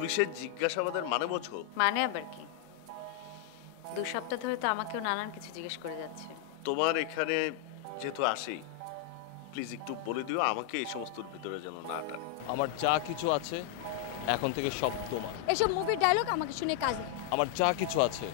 পুলিশের জিজ্ঞাসাবাদের মানে বোঝো? মানে আবার কি? 2 সপ্তাহ ধরে তো আমাকেও নানান কিছু জিজ্ঞেস করে যাচ্ছে। তোমার এখানে যেহেতু আসি, প্লিজ একটু বলে দিও আমাকে এই সমস্তর ভিতরে যেন না টানে। আমার যা কিছু আছে এখন থেকে সব তোমার। এসব মুভির ডায়লগ আমাকে শুনে কাজ নেই। আমার যা কিছু আছে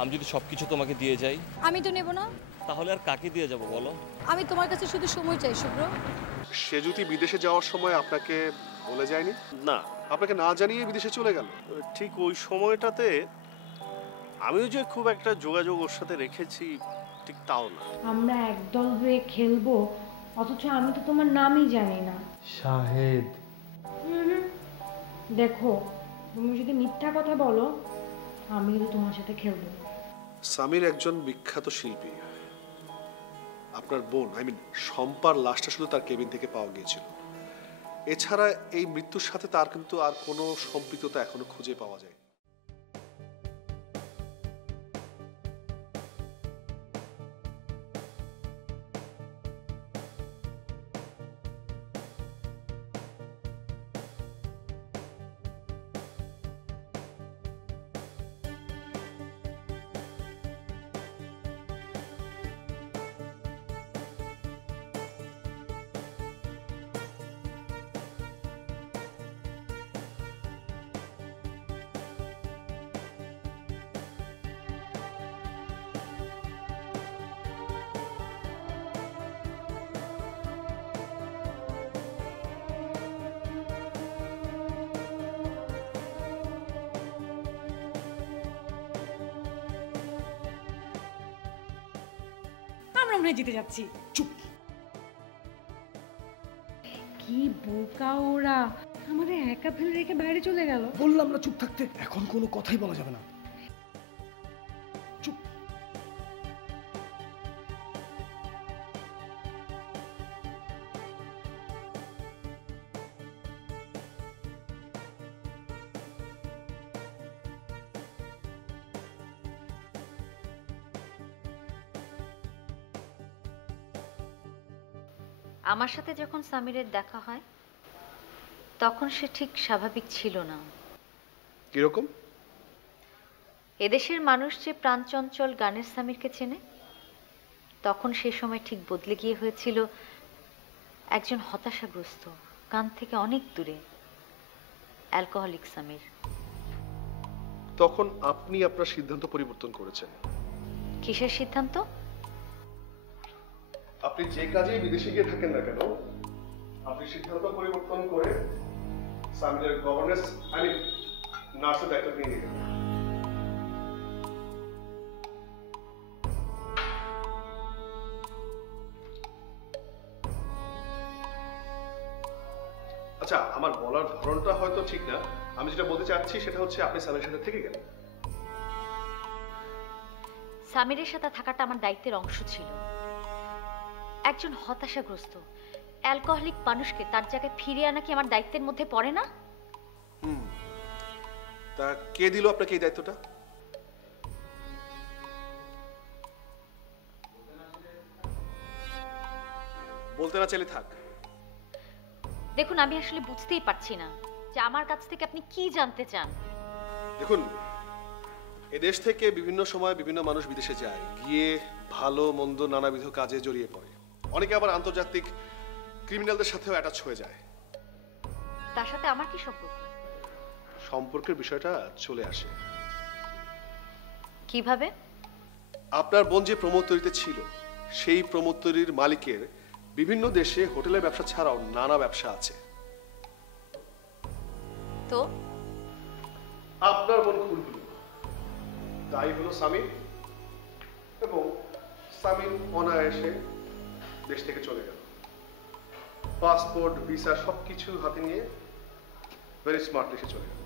আমি যদি সবকিছু তোমাকে দিয়ে যাই, আমি তো নেব না। তাহলে আর কাকে দিয়ে যাব বলো? আমি তোমার কাছে শুধু সময় চাই শুভ্র। সে যদি বিদেশে যাওয়ার সময় আপনাকে বলে যায়নি? না, আপনাকে না জানিয়ে বিদেশে চলে গেল? ঠিক ওই সময়টাতে আমিও যে খুব একটা যোগাযোগ ওর সাথে রেখেছি ঠিক তাও না। আমরা একদল হয়ে খেলবো, অথচ আমি তো তোমার নামই জানি না। শাহেদ। দেখো, তুমি যদি মিথ্যা কথা বলো আমি কিন্তু তোমার সাথে খেলবো। সামির একজন বিখ্যাত শিল্পী। আপনার বোন শম্পার লাশটা শুধু তার কেবিন থেকে পাওয়া গিয়েছিল। এছাড়া এই মৃত্যুর সাথে তার কিন্তু আর কোনো সম্পৃক্ততা এখনো খুঁজে পাওয়া যায়। আমরা জিতে যাচ্ছি। চুপ। কি বোকা ওরা, আমাদের একা ফেলে রেখে বাইরে চলে গেল। বললাম না চুপ থাকতে, এখন কোনো কথাই বলা যাবে না। চুপ। আমার সাথে যখন সামিরের দেখা হয় তখন সে ঠিক স্বাভাবিক ছিল না। কিরকম? এদেশের মানুষ যে প্রাণচঞ্চল গানের সামিরকে চেনে, তখন সে সময় ঠিক বদলে গিয়ে হয়েছিল একজন হতাশাগ্রস্ত, গান থেকে অনেক দূরে অ্যালকোহলিক সামির। তখন আপনি আপনার সিদ্ধান্ত পরিবর্তন করেছেন। কিসের সিদ্ধান্ত? আপনি যে কাজেই বিদেশে গিয়ে থাকেন না কেন, আপনি সিদ্ধান্ত পরিবর্তন করে সামিরের গভর্নেন্স নার্সের দায়িত্ব নিয়ে নিলেন। আচ্ছা, আমার বলার ধরনটা হয়তো ঠিক না। আমি যেটা বলতে চাচ্ছি সেটা হচ্ছে আপনি সামিরের সাথে থেকে গেলেন। সামিরের সাথে থাকাটা আমার দায়িত্বের অংশ ছিল। একজন হতাশাগ্রস্ত অ্যালকোহলিক মানুষকে তার জায়গায় ফিরিয়ে আনা কি আমার দায়িত্বের মধ্যে পড়ে না? তা কে দিল আপনাকে এই দায়িত্বটা? বলতে না চাইলে থাক। দেখুন, আমি আসলে বুঝতেই পারছি না যে আমার কাছ থেকে আপনি কি জানতে চান। দেখুন, এদেশ থেকে বিভিন্ন সময় বিভিন্ন মানুষ বিদেশে যায়, গিয়ে ভালো মন্দ নানাবিধ কাজে জড়িয়ে পড়ে। অনেকে আবার আন্তর্জাতিক ক্রিমিনালদের সাথেও অ্যাটাচ হয়ে যায়। তার সাথে আমার কি সম্পর্ক? সম্পর্কের বিষয়টা চলে আসে। কিভাবে? আপনার বোন যে প্রমোদতরীতে ছিল, সেই প্রমোদতরীর মালিকের বিভিন্ন দেশে হোটেলের ব্যবসা ছাড়াও নানা ব্যবসা আছে। তো আপনার বোন খুলগুলো দায়ী হলো সামির, এবং সামির অনায়াসে দেশ থেকে চলে গেল। পাসপোর্ট, ভিসা সবকিছু হাতে নিয়ে ভেরি স্মার্টলি সে চলে গেল।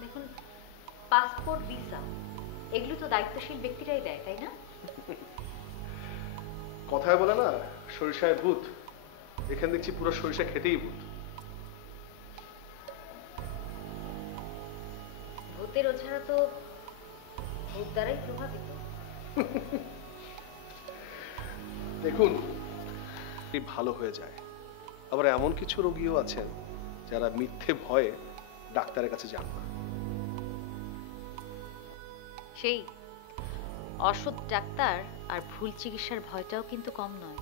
দেখুন, পাসপোর্ট, ভিসা এগুলো তো দায়িত্বশীল ব্যক্তিরাই দেয়, তাই না? কথায় বলে না, সরিষায় ভূত। এখানে দেখছি পুরো সরিষা খেতেই ভূত। ভূতের ওঝারা তো ভূত দ্বারাই প্রভাবিত। দেখুন, ভালো হয়ে যায়, আবার এমন কিছু রোগীও আছেন যারা মিথ্যে ভয়ে ডাক্তারের কাছে যান না। সেই অসৎ ডাক্তার আর ভুল চিকিৎসার ভয়টাও কিন্তু কম নয়।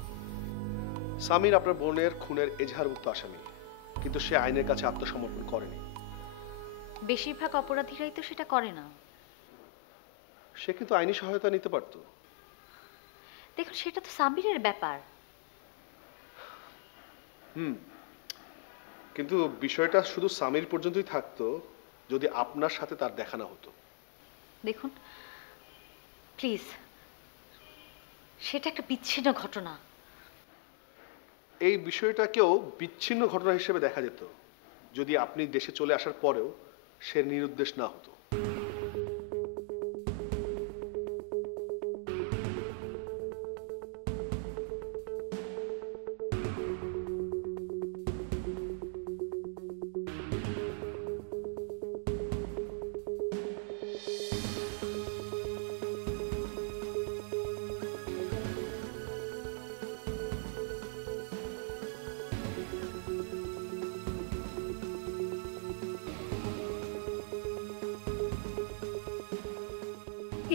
সামির আপনার বোনের খুনের এজাহারভুক্ত আসামি, কিন্তু সে আইনের কাছে আত্মসমর্পণ করেনি। বেশিরভাগ অপরাধীরাই তো সেটা করে না। সে কিন্তু আইনি সহায়তা নিতে পারত। দেখুন, সেটা তো সাবিরের ব্যাপার। কিন্তু বিষয়টা শুধু সামির পর্যন্তই থাকতো যদি আপনার সাথে তার দেখা না হতো। দেখুন প্লিজ, সেটা একটা বিচ্ছিন্ন ঘটনা। এই বিষয়টাকেও বিচ্ছিন্ন ঘটনা হিসেবে দেখা যেত যদি আপনি দেশে চলে আসার পরেও সে নিরুদ্দেশ না হতো।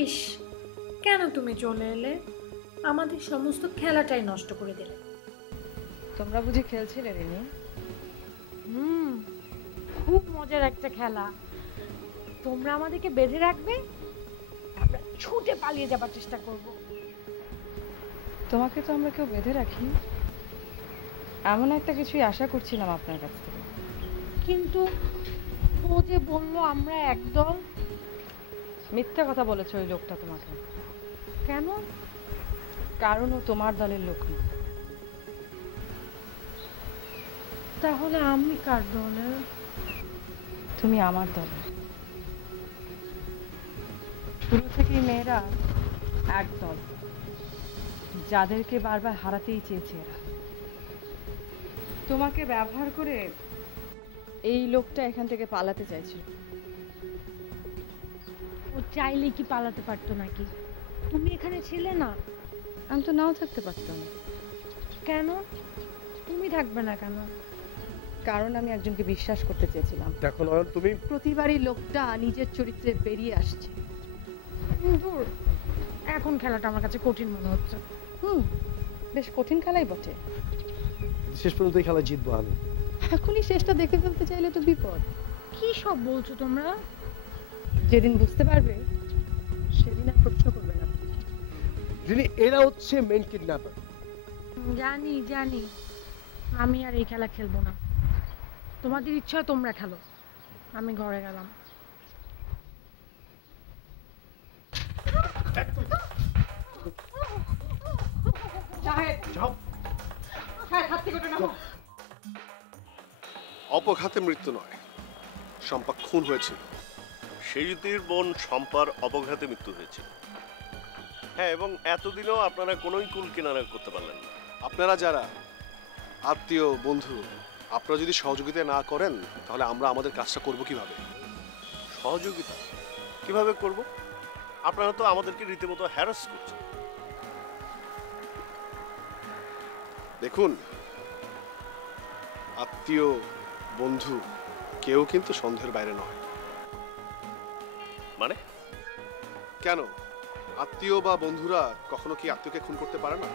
ইস, কেন তুমি চলে এলে? আমাদের সমস্ত খেলাটাই নষ্ট করে দিলে। তোমরা বুঝি খেলছিলে রিনি? খুব মজার একটা খেলা। তোমরা আমাদেরকে বেঁধে রাখবে, আমরা ছুটে পালিয়ে যাবার চেষ্টা করব। তোমাকে তো আমরা কেউ বেঁধে রাখি, এমন একটা কিছুই আশা করছিলাম আপনার কাছ থেকে। কিন্তু ও যে বললো আমরা একদল। মিথ্যা কথা বলেছে ওই লোকটা তোমাকে। কেন? কারণ ও তোমার দলের লোক না। তাহলে আমি কার দলে? তুমি আমার দলে। শুরু থেকেই মেয়েরা এক দল, যাদেরকে বারবার হারাতেই চেয়েছে এরা। তোমাকে ব্যবহার করে এই লোকটা এখান থেকে পালাতে চাইছিল। ও চাইলে কি পালাতে পারতো নাকি? তুমি এখানে ছিলে না। আমি তো নাও থাকতে পারতাম। কেন? তুমি থাকবে না কেন? কারণ আমি একজনকে বিশ্বাস করতে চেয়েছিলাম। দেখো নয়ন, তুমি প্রতিবারই লোকটা নিজের চরিত্রে বেরিয়ে আসছে। দূর, এখন খেলাটা আমার কাছে কঠিন মনে হচ্ছে। বেশ কঠিন খেলাই বটে। শেষ পর্যন্ত এই খেলা জিতবো আমি। এখনই শেষটা দেখে ফেলতে চাইলে তো বিপদ। কি সব বলছো তোমরা? যেদিন বুঝতে পারবে সেদিন আর প্রশ্ন করবে না। রিনি, এরা হচ্ছে মেন কিডন্যাপার। জানি জানি, আমি আর এই খেলা খেলবো না। তোমাদের ইচ্ছা তোমরা খেলো, আমি ঘরে গেলাম। অপঘাতে মৃত্যু নয়, শম্পা খুন হয়েছিল। সেজুতির বোন শম্পার অপঘাতে মৃত্যু হয়েছিল। হ্যাঁ, এবং এতদিনও আপনারা কোনোই কুল কিনারা করতে পারলেন না। আপনারা যারা আত্মীয় বন্ধু, আপনারা যদি সহযোগিতা না করেন তাহলে আমরা আমাদের কাজটা করব কিভাবে? সহযোগিতা কিভাবে করব? আপনারা তো আমাদেরকে রীতিমতো হ্যারাস করছেন। দেখুন, আত্মীয় বন্ধু কেউ কিন্তু সন্দেহের বাইরে নয়। মানে? কেন, আত্মীয় বা বন্ধুরা কখনো কি আত্মীয়কে খুন করতে পারে না?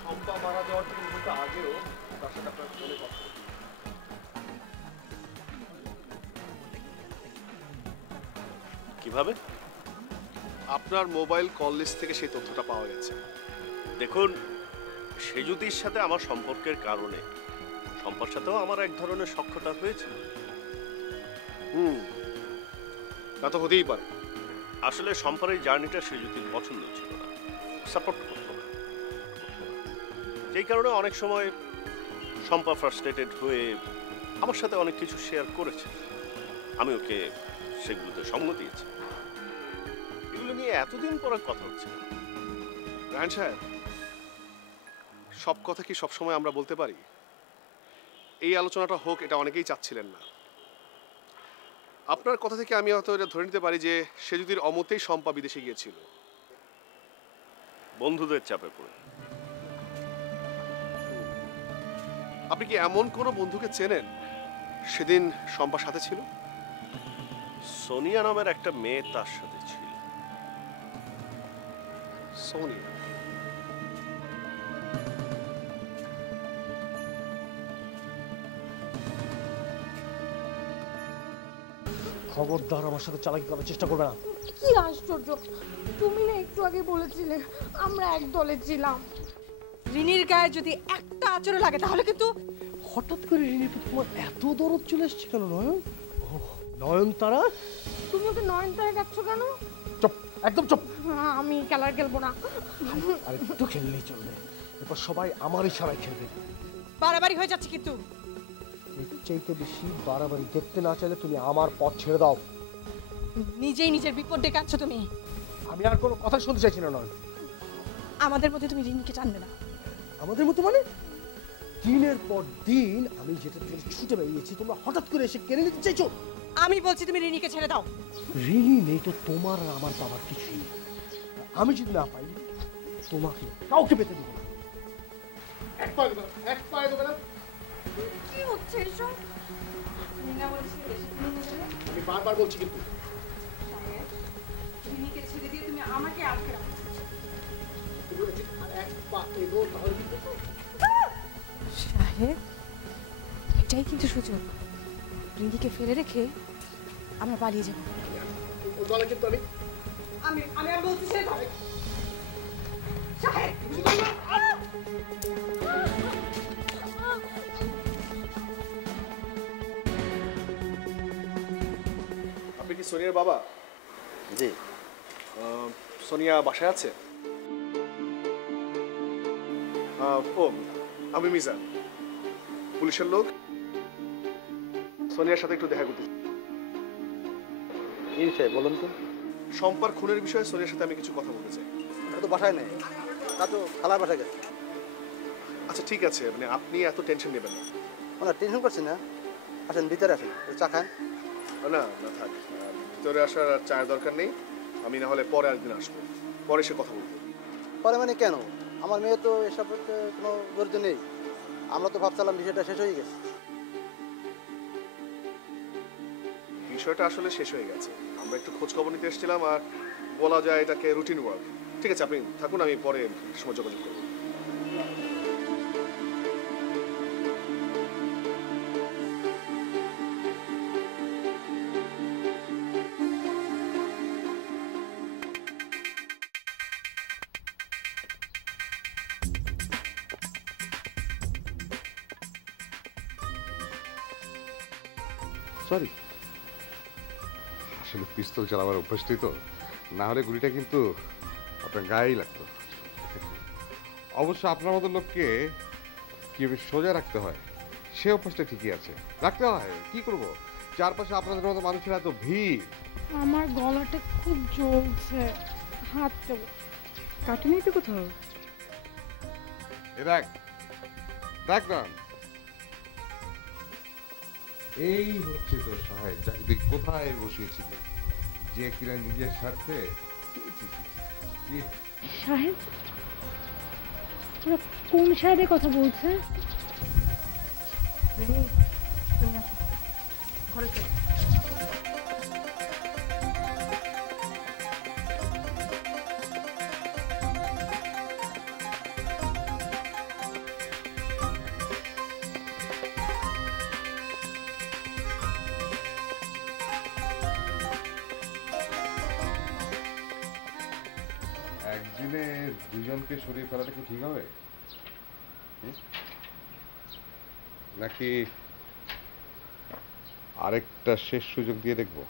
শম্পা মারা যাওয়ার ঠিক আগেও তার সাথে আপনার ফোনে কথা হয়েছিল। কিভাবে? আপনার মোবাইল কল লিস্ট থেকে সেই তথ্যটা পাওয়া গেছে। দেখুন, সেজুতির সাথে আমার সম্পর্কের কারণে শম্পার সাথেও আমার এক ধরনের সখ্যতা হয়েছিল। তা তো হতেই পারে। আসলে শম্পার এই জার্নিটা সেজুতির পছন্দ ছিল না, সাপোর্ট করতো না। যেই কারণে অনেক সময় শম্পা ফ্রাস্ট্রেটেড হয়ে আমার সাথে অনেক কিছু শেয়ার করেছে। আমি ওকে সেগুলোতে সঙ্গ দিয়েছি। এগুলো নিয়ে এতদিন পর কথা হচ্ছে। রায়হান সাহেব, সব কথা কি সবসময় আমরা বলতে পারি? এই আলোচনাটা হোক এটা অনেকেই চাচ্ছিলেন না। আপনার কথা থেকে আমি হয়তো এটা ধরে নিতে পারি যে সেজুতির অমতেই শম্পা বিদেশে গিয়েছিল। বন্ধুদের চাপে পড়ে। আপনি কি এমন কোনো বন্ধুকে চেনেন সেদিন শম্পার সাথে ছিল? সোনিয়া নামের একটা মেয়ে তার সাথে ছিল। সোনিয়া? খবরদার আমার সাথে চালাকি করার চেষ্টা করবে না। কি আশ্চর্য, তুমি না একটু আগে বলেছিলে আমরা এক দলে ছিলাম। রিনির গায়ে যদি একটা আচরণ লাগে তাহলে কিন্তু হঠাৎ করে রিনির প্রতি তোমার এত দরদ চলে এসছে কেন নয়ন? নয়নতারা? তুমি ওকে নয়নতারা ডাকছো কেন? চুপ, একদম চুপ। আমি খেলা খেলবো না। আর একটু খেললেই চলবে, এরপর সবাই আমার ইশারায় খেলবে। বাড়াবাড়ি হয়ে যাচ্ছে কিন্তু। এর চাইতে বেশি বাড়াবাড়ি দেখতে না চাইলে তুমি আমার পথ ছেড়ে দাও। নিজেই নিজের বিপদ ডেকে আনছো তুমি। আমি আর কোনো কথা শুনতে চাইছি না নয়ন। আমাদের মধ্যে তুমি রিনিকে টানবে না। আমাদের মতো মানে? দিনের পর দিন আমি যেটার জন্য ছুটে বেরিয়েছি তোমরা হঠাৎ করে এসে কেড়ে নিতে চাইছো। আমি বলছি তুমি রিনিকে ছেড়ে দাও। রিনি নেই তো তোমার আর আমার বাবার কিছুই নেই। আমি যদি না পাই তোমাকে কাউকে পেতে দেবো না। এক পায়ে দেবে না, এক পায়ে দেবে না। কি হচ্ছে এসব? আমি বারবার বলছি কিন্তু। রিনিকে ছেড়ে দিয়ে তুমি আমাকে আটকে রাখো। আর এক পা এগো তাহলে কিন্তু। সাহেব, এটাই কিন্তু সুযোগ। রিনিকে ফেলে রেখে আমরা পালিয়ে যাবো। তাহলে কিন্তু আমি আমি আমি আর বলছি ছেড়ে দাও। আপনি কি সোনিয়ার বাবা? জি। সোনিয়া বাসায় আছে? ও, আমি মিজান, পুলিশের লোক। সোনিয়ার সাথে একটু দেখা করতে। কি বিষয় বলুন তো? শম্পার খুনের বিষয়ে সোনিয়ার সাথে আমি কিছু কথা বলতে চাই। ও তো বাসায় নেই, তা তো খালার বাসায় গেছে। আচ্ছা ঠিক আছে, মানে আপনি এত টেনশন নেবেন না। না টেনশন করছি না, আসেন ভিতরে আসেন, চা খান। না না থাক, ভিতরে আসার আর চায়ের দরকার নেই। আমি না হলে পরে একদিন আসবো, পরে সে কথা বলবো। পরে মানে কেন? আমার মেয়ে তো এসব কোনো জড়িত নেই। আমরা তো ভাবছিলাম বিষয়টা শেষ হয়ে গেছে। বিষয়টা আসলে শেষ হয়ে গেছে। আমরা একটু খোঁজ খবর নিতে এসেছিলাম, আর বলা যায় এটাকে রুটিন ওয়ার্ক। ঠিক আছে, আপনি থাকুন, আমি পরে সময় যোগাযোগ করবো। সরি, আসলে পিস্তল চালাবার অভ্যাস নেই তো, না হলে গুলিটা কিন্তু আপনার গায়েই লাগতো। অবশ্য আপনার মতো লোককে কিভাবে সোজা রাখতে হয় সে অভ্যাসটা ঠিকই আছে, রাখতে হয়। কি করব, চারপাশে আপনাদের মতো মানুষের এত ভিড়। আমার গলাটা খুব জ্বলছে, হাতটা কাটেনি তো কোথাও? এ দেখ দেখ না, এই হচ্ছে তোর সাহেব, যাকে তুই কোথায় বসিয়েছিলি, যে কিনা নিজের স্বার্থে। সাহেব? তোরা কোন সাহেবের কথা বলছে? ঘরে চলো। একদিনে দুজনকে সরিয়ে ফেলাটা কি ঠিক হবে? নাকি আরেকটা শেষ সুযোগ দিয়ে দেখবো?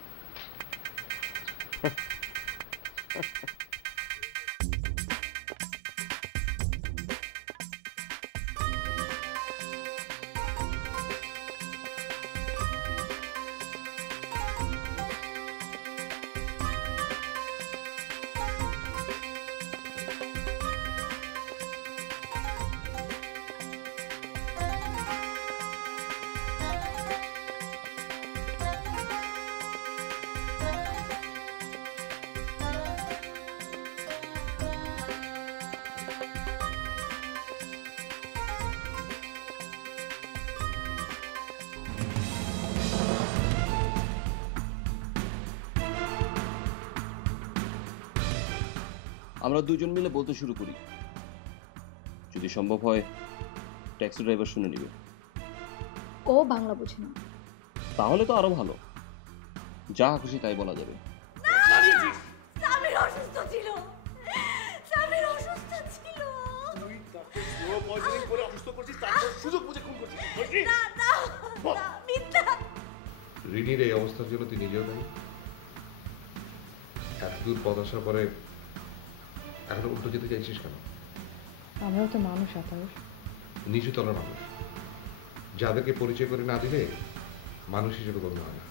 আমরা দুজন মিলে বলতে শুরু করি, যদি সম্ভব হয় ট্যাক্সি ড্রাইভার শুনে নিবে। ও বাংলা বোঝে না। তাহলে তো আরো ভালো, যা খুশি তাই বলা যাবে। সামির অসুস্থ ছিল, সামির অসুস্থ ছিল। তুই তাকে স্লো পয়জনিং করে অসুস্থ করছিস, তারপর সুযোগ বুঝে খুন করছিস। না না না, মিথ্যা। রিনির এই অবস্থার জন্য তুই নিজেও দায়ী। এত দূর পথ আসার পরে এখন উল্টো যেতে চাইছিস কেন? আমরাও তো মানুষ আতাউর। নিচু তলার মানুষ, যাদেরকে পরিচয় করে না দিলে মানুষ হিসেবে গণ্য হয় না।